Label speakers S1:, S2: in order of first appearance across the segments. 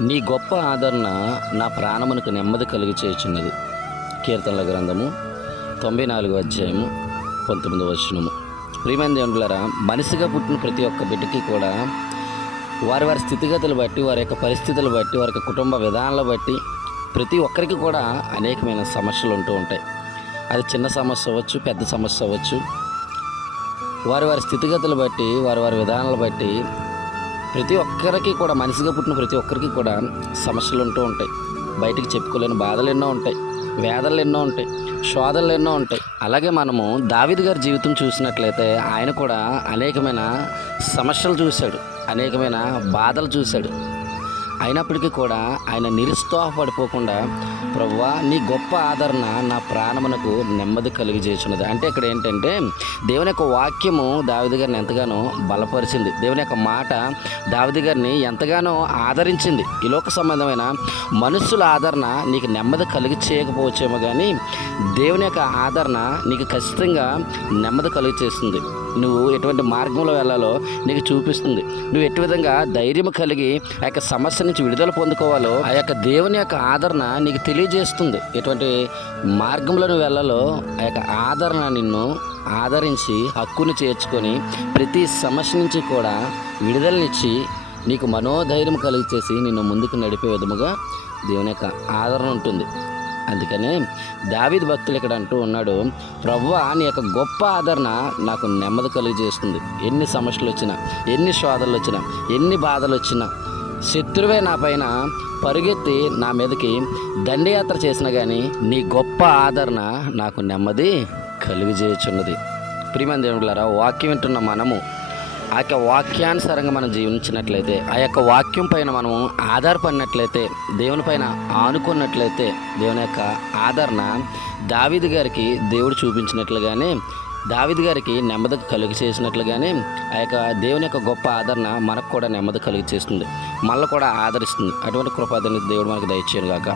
S1: నీ గొప్ప ఆదరణ నా ప్రాణమునకు నెమ్మది కలిగి చేయుచున్నది. కీర్తనల గ్రంథము తొంభై నాలుగు అధ్యాయము పంతొమ్మిది వచనము. ప్రియమైన దేవుడులారా మనిషిగా పుట్టిన ప్రతి ఒక్క బిడ్డకి కూడా వారి వారి స్థితిగతులు బట్టి వారి యొక్క పరిస్థితులు బట్టి వారి యొక్క కుటుంబ విధానాలు బట్టి ప్రతి ఒక్కరికి కూడా అనేకమైన సమస్యలు ఉంటూ ఉంటాయి. అది చిన్న సమస్య అవ్వచ్చు పెద్ద సమస్య అవ్వచ్చు. వారి వారి స్థితిగతులు బట్టి వారి వారి విధానాలు బట్టి ప్రతి ఒక్కరికి కూడా మనిషిగా పుట్టిన ప్రతి ఒక్కరికి కూడా సమస్యలు ఉంటూ ఉంటాయి. బయటికి చెప్పుకోలేని బాధలు ఎన్నో ఉంటాయి. వేదనలు ఎన్నో ఉంటాయి. శోధనలు ఎన్నో ఉంటాయి. అలాగే మనము దావిద్ గారి జీవితం చూసినట్లయితే ఆయన కూడా అనేకమైన సమస్యలు చూశాడు. అనేకమైన బాధలు చూశాడు. అయినప్పటికీ కూడా ఆయన నిరుత్సాహపడిపోకుండా ప్రవ్వా నీ గొప్ప ఆదరణ నా ప్రాణమునకు నెమ్మది కలిగజేస్తున్నది అంటే ఇక్కడ ఏంటంటే దేవుని యొక్క వాక్యము దావిది గారిని ఎంతగానో బలపరిచింది. దేవుని యొక్క మాట దావిది గారిని ఎంతగానో ఆదరించింది. ఈ లోక సంబంధమైన మనుషుల ఆదరణ నీకు నెమ్మది కలిగి చేయకపోవచ్చేమో కానీ దేవుని యొక్క ఆదరణ నీకు ఖచ్చితంగా నెమ్మది కలిగి చేస్తుంది నువ్వు ఎటువంటి మార్గంలో వెళ్ళాలో నీకు చూపిస్తుంది. నువ్వు ఎటు విధంగా ధైర్యం కలిగి ఆ యొక్క సమస్య నుంచి విడుదల పొందుకోవాలో ఆ యొక్క దేవుని యొక్క ఆదరణ నీకు తెలియజేస్తుంది. ఎటువంటి మార్గంలో నువ్వు వెళ్ళాలో ఆ యొక్క ఆదరణ నిన్ను ఆదరించి హక్కును చేర్చుకొని ప్రతి సమస్య నుంచి కూడా విడుదలనిచ్చి నీకు మనోధైర్యం కలిగి చేసి నిన్ను ముందుకు నడిపే విధముగా దేవుని యొక్క ఆదరణ ఉంటుంది. అందుకనే దావిద్ భక్తులు ఇక్కడ అంటూ ఉన్నాడు ప్రవ్వా నీ యొక్క గొప్ప ఆదరణ నాకు నెమ్మది కలిగజేస్తుంది. ఎన్ని సమస్యలు వచ్చినా ఎన్ని శోధనలు వచ్చినా ఎన్ని బాధలు వచ్చినా శత్రువే నా పైన పరుగెత్తి నా మీదకి దండయాత్ర చేసినా కానీ నీ గొప్ప ఆదరణ నాకు నెమ్మది కలుగజేయుచున్నది. ప్రియమైన దేవుడులారా వాక్యం వింటున్న మనము ఆ యొక్క వాక్యానుసారంగా మనం జీవించినట్లయితే ఆ యొక్క వాక్యం పైన మనము ఆధారపడినట్లయితే దేవుని పైన ఆనుకున్నట్లయితే దేవుని యొక్క ఆదరణ దావీదు గారికి దేవుడు చూపించినట్లుగానే దావిద్ గారికి నెమ్మది కలుగు చేసినట్లుగానే ఆ యొక్క దేవుని యొక్క గొప్ప ఆదరణ మనకు కూడా నెమ్మది కలుగు చేస్తుంది. మనల్ని కూడా ఆదరిస్తుంది. అటువంటి కృపాదని దేవుడు మనకు దయచేయను గాక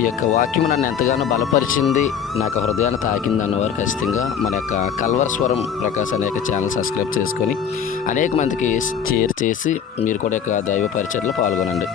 S1: ఈ యొక్క వాక్యం నన్ను ఎంతగానో బలపరిచింది. నాకు హృదయాన్ని తాకింది అన్నవారు ఖచ్చితంగా మన యొక్క కల్వరస్వరం ప్రకాశ్ అనే యొక్క ఛానల్ సబ్స్క్రైబ్ చేసుకొని అనేక మందికి షేర్ చేసి మీరు కూడా యొక్క దైవ పరిచయలో పాల్గొనండి.